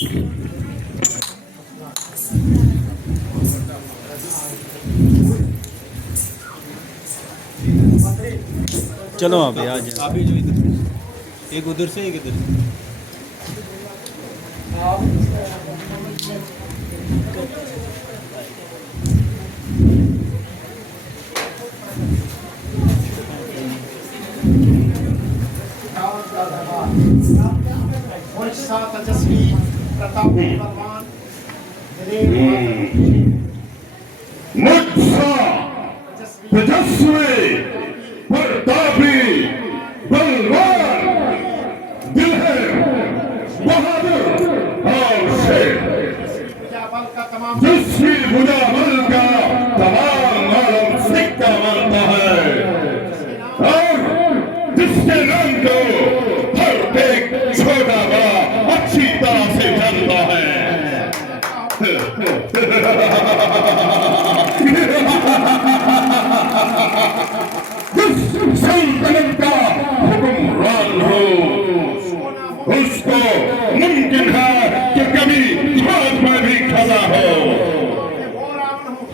चलो आप भी जो इधर एक उधर से एक इधर से। तेजस्वी प्रताप बलवान तेजस्वी प्रतापी बलवान दिल है बहादुर और शेर, बल का तमाम जिसकी भुजा बल का तमाम आलम सिक्का मानता है और जिसके नाम को हर एक छोटा बड़ा अच्छी तरह से जानता है। जिस सल्तनत का हुक्मरान हो उसको मुमकिन है कि कभी हाथ में भी खजा हो।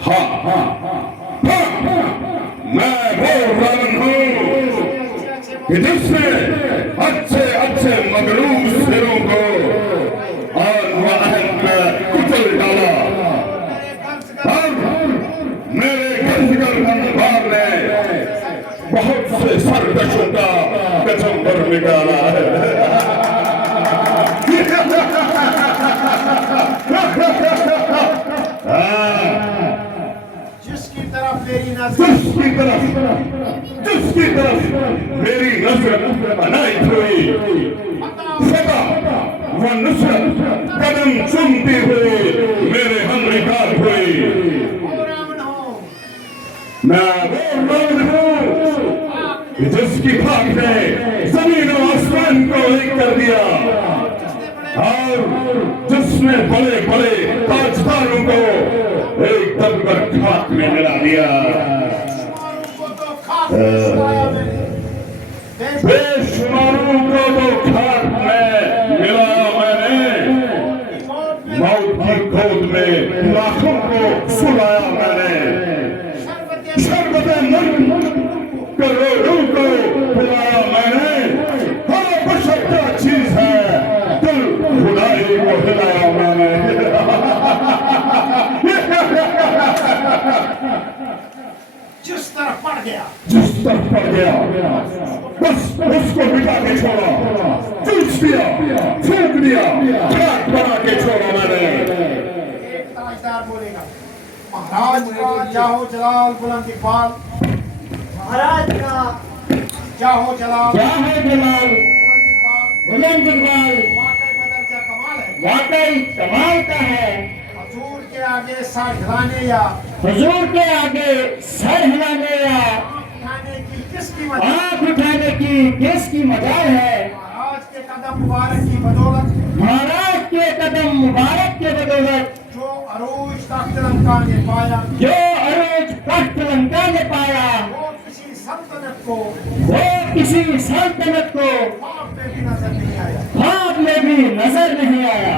हाँ हाँ हाँ, मैं वो रावण हूँ कि जिसने अच्छे अच्छे मगरूब सिरों को आन व अहन में कुचल डाला और मेरे घसकर अंबार ने बहुत से सरकशों का कचंबर निकाला है। जिसकी तरफ मेरी नजर जिसकी तरफ मेरी नजर अनायत हुई सदा व नुसरत कदम चूमती हुई मेरे हम रिकाब हुई। मैं वो रावण हूँ जिसकी भाग ने जमीन और आसमान को एक कर दिया और जिसने बड़े बड़े ताजदारों को एक दम कर खाक में मिला दिया। बेशुमारों को तो खाक में मिलाया मैंने, मौत की गोद में लाखों को सुलाया मैंने, शरबत मर्द करोड़ों को पिलाया मैंने। हर बशर क्या चीज है दिल खुदाई को हिलाया मैंने। जिस तरफ पड़ गया बस उसको मिटा के छोड़ा, चूस दिया, फूंक दिया, खाक बना के छोड़ा मैंने। एक ताजदार बोलेगा महाराज का जाहो जलाल बुलंद इकबाल, महाराज का जाहो जलाल बुलंद इकबाल वाकई बदरजा कमाल है, वाकई कमाल का है। हजूर के आगे सर हिलाने या हुजूर के आगे सर हिलाने या उठाने की किसकी मदद, आँख उठाने की किसकी मजाल है। महाराज के कदम मुबारक की बदौलत महाराज के कदम मुबारक के बदौलत जो अरूज तख्त लंका ने पाया, जो अरूज तख्त लंका ने पाया वो किसी सल्तनत को ख्वाब में भी नजर नहीं आया। ख्वाब में भी नजर नहीं आया।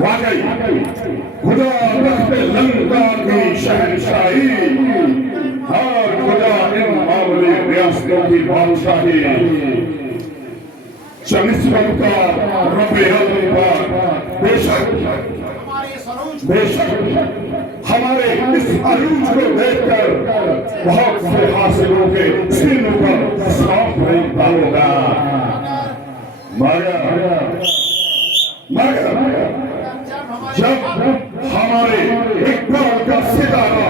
वाकई खुदा तख्त लंका की शहंशाही और खुदा इन मामूली रियासतों की बादशाही चमिस्मत का रब्बे अल्लाह बेशक हमारे इस अरूज को देखकर बहुत से हासिलों के सीनों पर साफ रहता होगा, मगर जब हमारे इकबाल का सितारा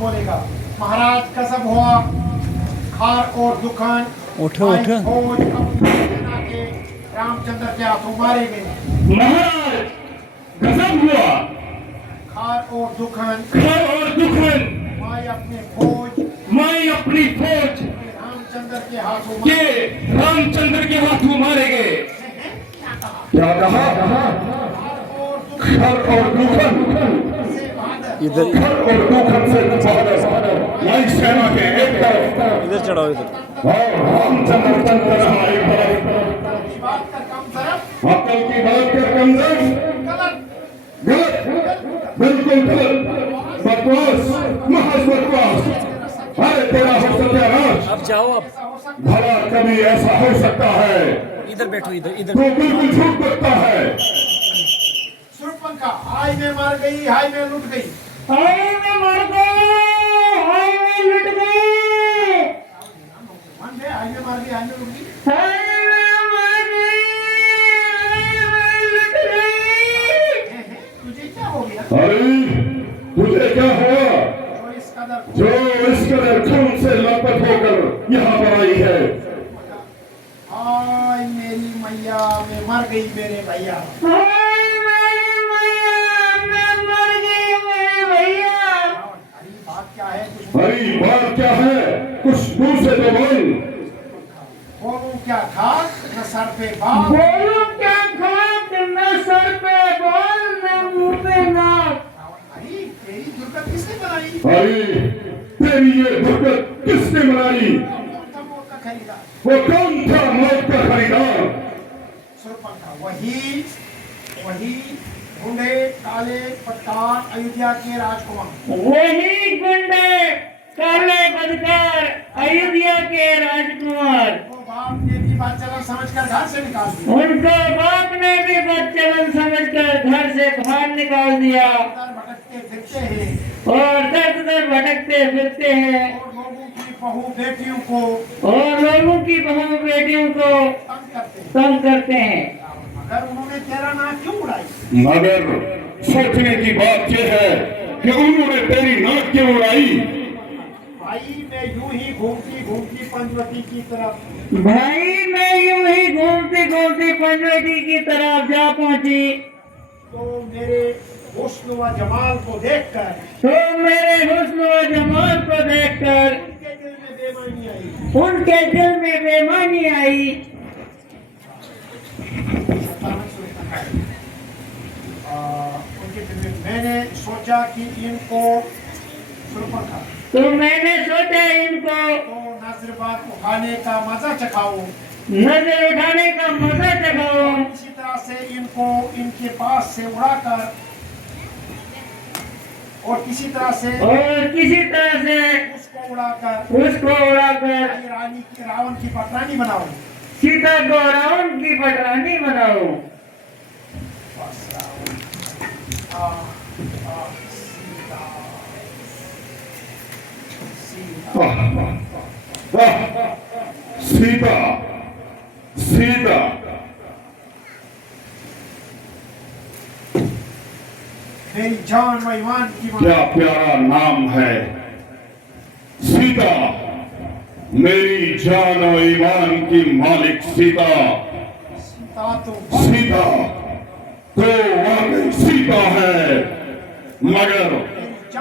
बोलेगा महाराज कसम हुआ खार और दुकान उठो उठो फौज अपनी सेना के रामचंद्र के हाथों मारे गए। महाराज कसम हुआ खार और दुकान खर और दुखन माई अपने फौज मैं अपनी फौज रामचंद्र के हाथों के रामचंद्र के हाथों मारे गए। क्या कहा? खर और दूखन खर और दूखन से बहादुर लाइक सेना के एक तरफ इधर चढ़ाओ इधर। और रामचंद्र चंद्र रहा एक तरफ। की बात का कम तरफ अकल की बात कर कमजोर गलत गलत बिल्कुल गलत बकवास महज बकवास। अरे तेरा हो सत्यानाश। अब जाओ अब भला कभी ऐसा हो सकता है? इधर बैठो इधर इधर। तो बिल्कुल झूठ बोलता है। सुरपंखा हाय में मर गई हाय में लुट गई हाय में मर गए, हाय में लुट गए, मान गए हाय में मर गई हाय में लुट गई हाय में मर गए, हाय में लुट गए। तुझे क्या हो गया अरे तुझे क्या हुआ जो इस कदर जो इस कदर खून से लपट होकर यहाँ पर आई है? हाय मेरी मैया में मर गई मेरे भैया हाय मेरी मैया में मर गई मेरे भैया। अरे बात क्या है कुछ अरे बात क्या है? कुछ मुंह से तो बोल। बोलूं क्या खाक न सर पे बाप बोलो क्या खाक न सर पे बोल न मुंह पे नाक। अरे तेरी दुर्गत किसने बनाई अरे तेरी ये दुर्गत किसने बनाई? कौन था मौत का खरीदार वो कौन था मौत का खरीदार? सुरपंखा वही वही गुंडे काले पट्टान अयोध्या के राजकुमार वही गुंडे काले बदकार अयोध्या के राजकुमार। वो बाप ने भी बात चला समझकर घर से निकाल दिया उनको बाप ने भी बदचलन समझकर घर से बाहर निकाल दिया उधर भटकते फिरते हैं और दर दर भटकते फिरते हैं और लोगों की बहू बेटियों को और लोगों की बहू बेटियों को तंग करते हैं तंग करते हैं। मगर उन्होंने तेरा नाम क्यों उड़ाई मगर सोचने की बात यह है कि उन्होंने तेरी नाक क्यों उड़ाई? भाई मैं यूं ही घूमती घूमती पंचवटी की तरफ भाई मैं यूं ही घूमती घूमती पंचवटी की तरफ जा पहुंची तो मेरे हुस्न व जमाल को देखकर तो मेरे हुस्न व जमाल को देखकर उनके दिल में बेईमानी आई उनके दिल में बेईमानी आई। उनके दिल में मैंने सोचा कि इनको सुरपंखा तो मैंने सोचा इनको तो नाजरबाग उठाने का मजा चखाऊं नजर उठाने का मजा चखाऊं इसी तरह से इनको इनके पास से उड़ाकर और किसी तरह से उसको उड़ाकर रानी की रावण की पटरानी बनाऊं सीता को रावण की पटरानी बनाओ। बस रावण सीता सीता वाह वाह सीता सीता मेरी जान व ईमान की मां क्या प्यारा नाम है सीता। मेरी जान और ईमान की मालिक सीता। सीता तो सीता तो वाकई सीता है मगर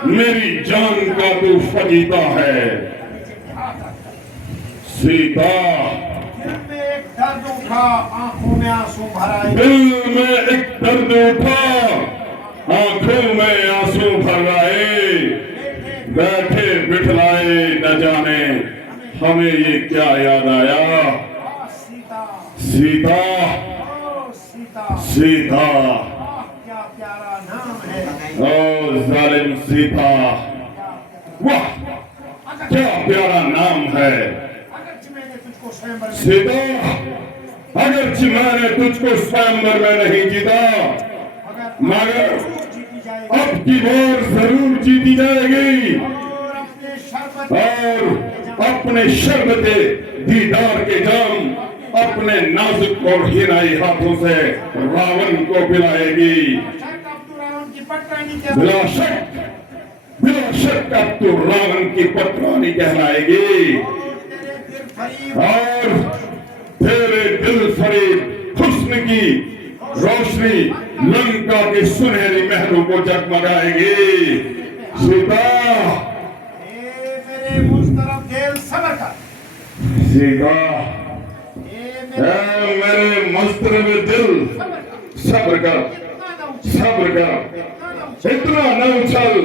मेरी जान का तो फजीता है। सीता दिल में एक दर्द उठा आंखों में आंसू भर आए दिल में एक दर्द उठा आंखों में आंसू भर आए। बैठे बिठलाए न जाने हमें ये क्या याद आया। सीता सीता ओ सीता सीता क्या प्यारा नाम है ओ जालिम सीता। वाह क्या प्यारा नाम है अगर मैंने तुझको स्वयंवर में सीता। अगरचे मैंने तुझको स्वयंवर में नहीं जीता मगर जीती जाए अब की बार जरूर जीती जाएगी और अपने शरबत और अपने शर्बते दीदार के जाम अपने नाजुक और हिनाई हाथों से रावण को पिलाएगी। रावण की पटरानी के बिला शक अब तो रावण की पटरानी कहलाएगी तेरे दिल फरीब और तेरे दिल फरीब हुस्न की रोशनी लंका के सुनहरी महलों को जगमगाएगी। सीता सीधा ए मेरे मस्तरब दिल सब्र कर सब्र कर इतना न उछल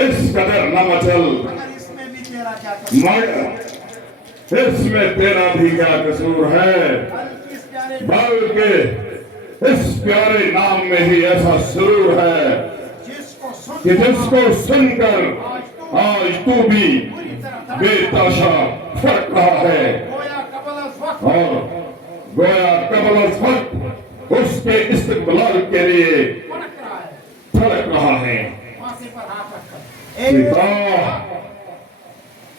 इस कदर न मचल अगर इसमें भी तेरा क्या कसूर मगर इसमें तेरा भी क्या कसूर है बल्कि इस प्यारे बल्कि इस प्यारे नाम में ही ऐसा सुरूर है जिसको कि सुन जिसको सुनकर आज तू भी पूरी तरह बेताशा फट रहा है गोया कबल अज़ वक्त और गोया कबल अज़ वक्त उसके इस्तकबाल के लिए फड़क रहा है फड़क रहा है फांसी पर हाथ रखकर सीता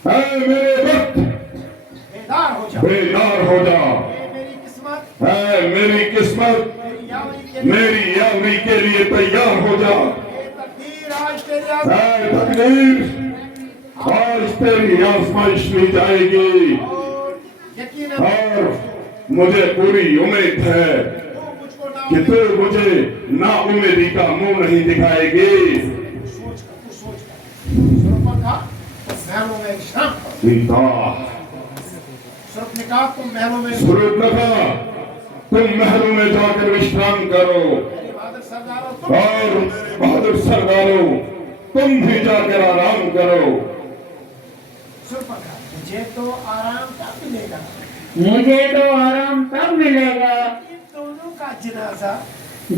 ऐ मेरे वक्त बेदार हो जा बेदार हो जा ये मेरी किस्मत ऐ मेरी किस्मत मेरी यावरी के लिए मेरी यावरी के लिए तैयार हो जा ये तकदीर आज तेरे आगे ऐ तकदीर आज तेरी आजमाइश ली जाएगी और यकीनन और मुझे पूरी उम्मीद है तू मुझको ना कि तू मुझे ना उम्मीदी का मुंह नहीं दिखाएगी सोच कर सुरपा था तो महलों में विश्राम करो सीता सुरप ने कहा तुम महलों में सुरूप लगा तुम महलों में जाकर विश्राम करो मेरे बहादुर सरदारों तुम और बहादुर सरदारों तुम भी जाकर आराम करो सुरपा कहा मुझे तो आराम कब मिलेगा मुझे तो आराम तब मिलेगा इन दोनों का जनाजा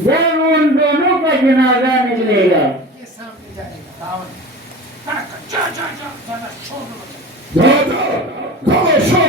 जब उन दोनों का जनाजा निकलेगा के सामने जाएगा रावण कड़क जा जा जा ज्यादा शोर न मचाओ राजा खामोश हो